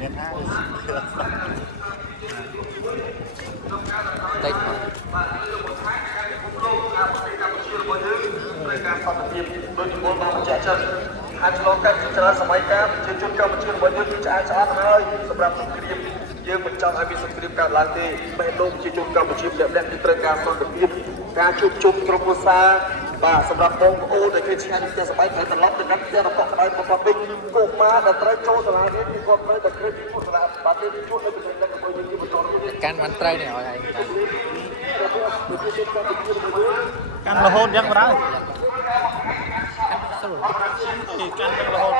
មានហើយតិចមកការសន្តិភាពដោយជំនួសមកចាក់ចិត្តអាចឆ្លងកាត់ច្រើនសម័យកាលជាជនកម្ពុជារបស់យើងគឺឆ្អែតឆ្អន់ហើយសម្រាប់សង្គ្រាមយើងមិនចង់ឲ្យមានសង្គ្រាមកើតឡើងទេបែរលោកជាជនកម្ពុជាម្នាក់ៗគឺត្រូវការសន្តិភាពការជួបជុំក្រុមគ្រួសារបាទសម្រាប់បងប្អូនដែលគេឆ្ងាយពីផ្ទះសម្បែងត្រូវត្រឡប់ទៅកាន់ផ្ទះរបស់ក្តៅរបស់វិញកុមារដែលត្រូវចូលសាលារៀនគឺគាត់ត្រូវតែគ្រាបពីសាលាបាទទេជួបនៅប្រទេសនេះរបស់យើងជាបន្តទៀតកាន់បានត្រូវនេះឲ្យឯងកាន់រហូតយ៉ាងបណ្ដោយទីកាន់រហូត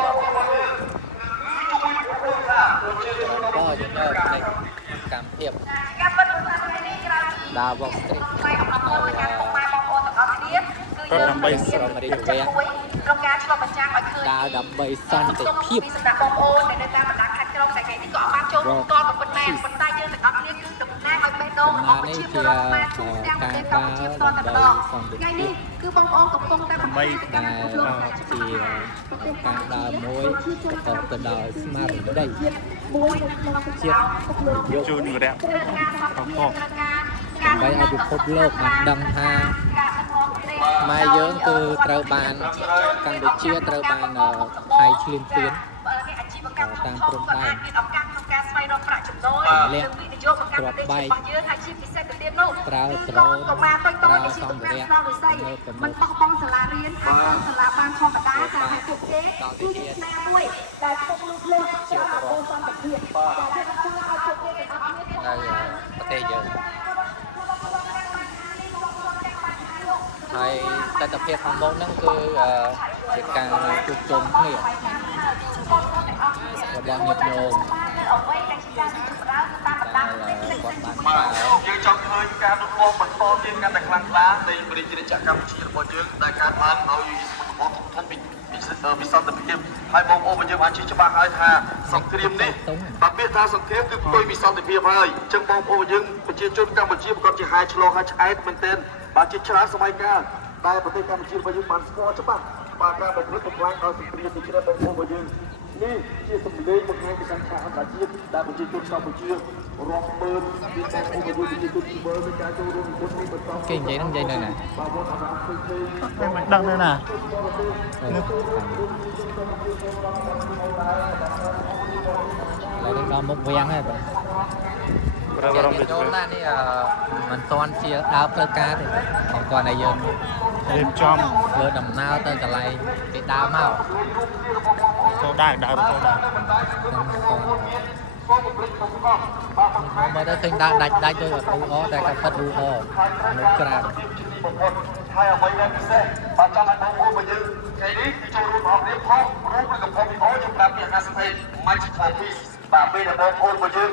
ក៏យើងយកនេះកម្មភាពដាវស្ត្រីដើម្បីស្រមរីករាយក្នុងការឆ្លុះបញ្ចាំងឲ្យឃើញដាវដើម្បីសន្តិភាពសម្រាប់បងប្អូនដែលនៅតាមបណ្ដាខេត្តក្រុងតែថ្ងៃនេះក៏អត់បានចូលរួមតប៉ុណ្ណេះប៉ុន្តែយើងទាំងអស់គ្នាគឺតំណាងឲ្យបេះដូងរបស់ប្រជាពលរដ្ឋខ្មែរទូទាំងប្រទេសកម្ពុជាតតែម្ដងថ្ងៃនេះគឺបងប្អូនកំពុងតែដើម្បីដែលជាការដើរមួយប្រកបទៅដោយស្មារតីជាតិជូនរយៈដើម្បីឲ្យពិភពលោកបានដឹងថាម៉ែយើងគឺត្រូវបានកម្ពុជាត្រូវបានថៃឈ្លានពានតាមព្រំដែនមានឱកាសក្នុងការស្វែងរកប្រាក់ចំណូលនិងវិនិយោគបង្កើតប្រទេសរបស់យើងហើយជាពិសេសទៅទៀតនោះប្រើដ្រូនកុមារតូចៗដែលជាទំនាក់ទំនងវិស័យមិនបោះបង់សាលារៀនអាចទៅសាលាបានធម្មតាការហៅពួកគេគឺជាផ្នែកមួយដែលពុកលោកលោកជាអបអរសន្តិភាពដែលយើងធ្វើឲ្យពួកគេទាំងអស់គ្នានៅប្រទេសយើងហើយទស្សនវិជ្ជាខាងមុខហ្នឹងគឺជាការជួបជុំគ្នារបស់ញាតិញោមយើងចង់ឃើញការលូតលាស់បន្តទៀតកាន់តែខ្លាំងក្លានៃប្រជាជាតិកម្ពុជារបស់យើងដែលកើតឡើងដោយរបបធនពីសន្តិភាពហើយបងប្អូនយើងបានជឿច្បាស់ហើយថាសង្គ្រាមនេះបើពាក្យថាសង្គ្រាមគឺផ្ទុយពីសន្តិភាពហើយអញ្ចឹងបងប្អូនយើងប្រជាជនកម្ពុជាប្រកបជាហាយឆ្លោះហើយឆ្អែតមែនទែនបាទជាច្រើនសម័យកាលដែលប្រទេសកម្ពុជារបស់យើងបានស្គាល់ច្បាស់បាទការប្រព្រឹត្តបំផ្លាញដោយសង្គ្រាមពីច្រើនបងប្អូនរបស់យើងនេះជាសម្លេងបង្ហាញពីការឆាអន្តរជាតិដែលប្រជាជនកម្ពុជារាប់ម៉ឺនមានបងប្អូនប្រជាជនជីវិតនៃការចូលរួមក្នុងនេះបន្តគេនិយាយហ្នឹងនិយាយនៅណាគេមិនដឹងនៅណាឡើយដល់មុខវាំងហើយបាទចូលណានេះមិនទាន់ជាដើរផ្លូវការទេមិនទាន់ឲ្យយើងរៀបចំធ្វើដំណើរទៅកន្លែងគេដើរមកចូលដើរចូលដើរមើលទៅឃើញដើរដាច់ដូចអត់អ៊ូអតែកាពិតអ៊ូអនៅក្រាបហើយអ្វីដែលពិសេសបើចង់ឲ្យបងប្អូនរបស់យើងថ្ងៃនេះគឺចូលរួមអបរៀបផងរូបឬក៏ផងវីដេអូខ្ញុំប្រាប់ពីអាកាសធាតុ Magic for Peace បាទពេលដែលបងប្អូនរបស់យើង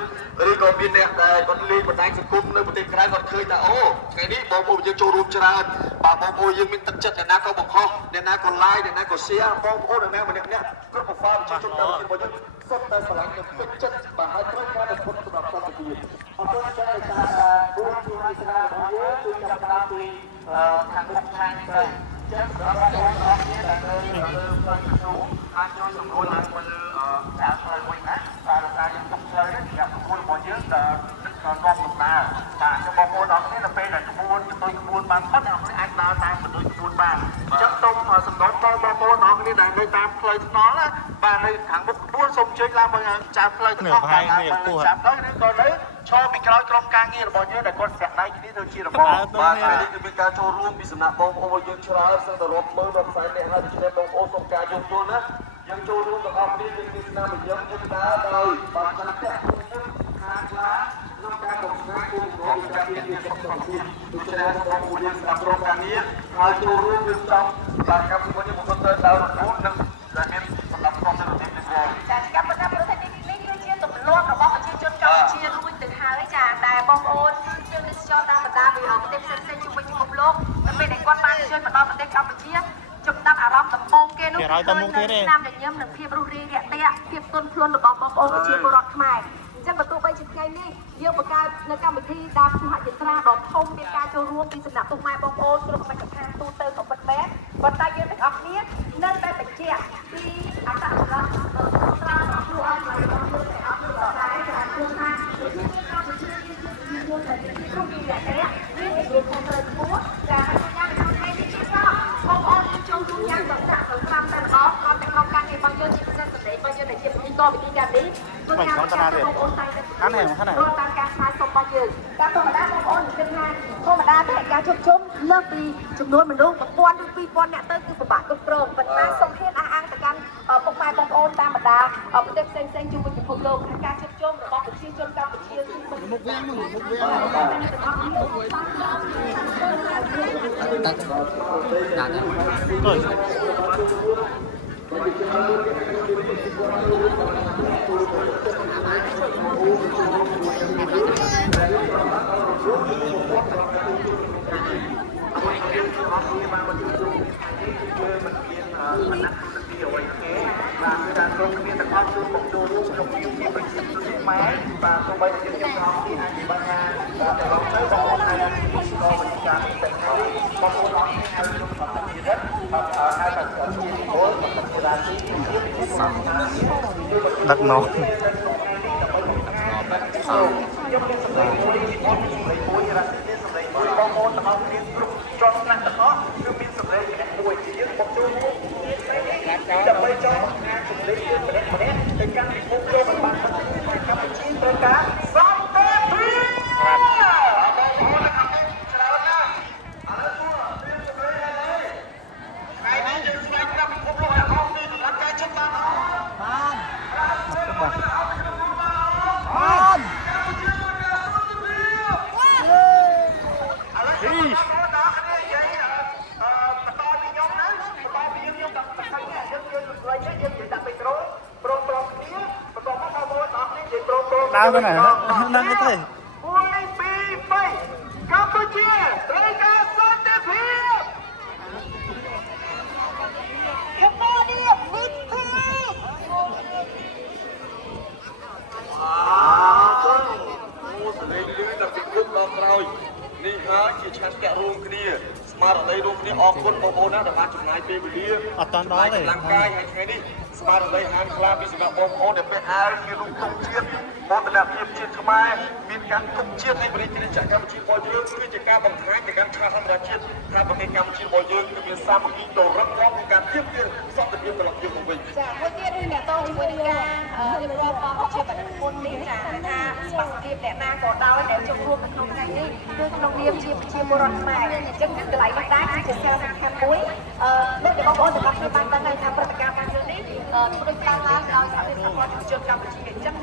ឬក៏មានអ្នកដែលគាត់លេងបណ្ដាញសង្គមនៅប្រទេសក្រៅគាត់ឃើញថាអូថ្ងៃនេះបងប្អូនយើងចូលរួមច្រើនបាទបងប្អូនយើងមានទឹកចិត្តអ្នកណាក៏បង្ខំអ្នកណាក៏ like អ្នកណាក៏ share បងប្អូនអ្នកណាម្នាក់គ្រប់ profile ប្រជាជនកម្ពុជារបស់យើងសុទ្ធតែស្រឡាញ់និងពេញចិត្តបាទហើយត្រូវការតែពុតសម្រាប់សន្តិភាពអរគុណចា៎ថាបុគ្គលិកស្នារបស់យើងគឺចាប់ផ្ដើមពីខាងមុខខាងក្រៅចឹងសម្រាប់បងប្អូនដែលនៅផ្លូវជួអាចជួយសម្រួលឡើងមកលើការផ្លូវវិញណាបាទការយើងទុកផ្លូវនេះជាក្បួនរបស់យើងដែលនាំដំណើរបាទចំបងប្អូនអរគុណដល់ពេលដែលក្បួនបានផុតអ្នកអាចដើរតាមបន្ទុយក្បួនបានអញ្ចឹងសូមសម្ដេចបងប្អូនអរគុណដែលនៅតាមផ្លូវថ្នល់ណាបាទនៅខាងមុខក្បួនសូមជួយឡើងមកចាប់ផ្លូវថ្នល់បាទចាប់ទៅឬក៏នៅឈរពីក្រោយក្រុមការងាររបស់យើងដែលគាត់ស្រាក់ដៃគ្នាទៅជារបបបាទនេះគឺមានការចូលរួមពីសំណាក់បងប្អូនរបស់យើងច្រើនសឹងតែរាប់ម៉ឺនរាប់សែនអ្នកហើយដូច្នេះបងប្អូនសូមការយោគយល់ណាយើងចូលរួមទាំងអស់គ្នាយើងមានស្នាមញញឹមយើងដើរដោយបាទខាងផ្ទះខាងខ្លះក្នុងការកំសាន្តគុំរបស់ការងារជាសង្គមភាពដូច្នេះបងប្អូនយើងស្ដាប់ក្រុមការងារហើយចូលរួមយើងចង់បាទកម្មវិធីរបស់យើងទៅដល់រហូតនឹងដែលមានសម្រាប់ក្រុមជំនាញនេះផងចា៎កម្មវិធីប្រទេសនេះគឺជាទម្លាប់របស់ប្រជាជនកម្ពុជារួចទៅហើយចា៎តែបងប្អូនយើងទេសចរតាមបណ្ដាប្រទេសផ្សេងៗជុំវិញពិភពលោកនៅពេលដែលគាត់បានជួយមកដល់ប្រទេសកម្ពុជាចំណាប់អារម្មណ៍ដំបូងគេនោះគឺស្នាមញញឹមនិងភាពរុះរាយរាក់ទាក់ភាពទន់ភ្លន់របស់បងប្អូនប្រជាពលរដ្ឋខ្មែរអញ្ចឹងបើទោះបីជាថ្ងៃនេះយើងបង្កើតនៅកម្មវិធីដើរមហិច្ឆតាដ៏ធំមានការចូលរួមពីសំណាក់ពុកម៉ែបងប្អូនគ្រប់បេក្ខភាពទូទៅក៏ពិតមែនប៉ុន្តែយើងទាំងអស់គ្នានៅតែបញ្ជាក់ពីអត្តសញ្ញាណស្រាលរបស់ខ្លួនឲ្យបងប្អូនទាំងអស់គ្នា Mình không có nào được. Hắn này không này. តាមការស្វែងរករបស់យើងតាមធម្មតាបងប្អូនគិតថាធម្មតាតែការជុំជុំលើកពីចំនួនមនុស្ស 1000 ឬ 2000 អ្នកទៅគឺពិបាកគ្រប់គ្រងប៉ុន្តែសូមហ៊ានអះអាងទៅកាន់ពុកម៉ែបងប្អូនតាមបណ្ដាប្រទេសផ្សេងៗជុំវិញពិភពលោកថាការជុំជុំរបស់ប្រជាជនកម្ពុជាគឺមុខវាំង តាដាក់ Rồi. Đất nổ. Đau cái này hả? Nâng cái thầy. Ni ha chỉ chăn kẹo rùm kia, smart ở đây rùm kia ọt quân bố bố đó để bạn chụp ngay về bìa. Ở toàn đó này. Làm cai hay thế đi, smart ở đây hàng clap đi xem bố bố để phải ai kia rùm công chiết, bố tự đạp hiệp chiết tham ai, miền cán công chiết hay bên kia chạy cam chiết bò dương, cứ chỉ ca bằng thái để cán tra tham gia chiết, tham bằng cái cam chiết bò dương, cứ miền xa bằng cái đồ rắc róc của cán tiếp kia, xong tự nhiên tự lập dương của mình. ចាមួយទៀតគឺអ្នកតជាមួយនឹងការរៀបរាប់របស់ជាបដិគុណនេះចាថាស្មារតីអ្នកណាក៏ដោយដែលចូលរួមក្នុងថ្ងៃនេះគឺក្នុងនាមជាប្រជាពលរដ្ឋខ្មែរអញ្ចឹងគឺកន្លែងនេះដែរជាសារសំខាន់មួយលោកបងប្អូនទាំងអស់គ្នាបានដឹងហើយថាព្រឹត្តិការណ៍របស់យើងនេះធ្វើដោយតាមឡើងដោយសហភាពសហព័ន្ធយុវជនកម្ពុជាអញ្ចឹង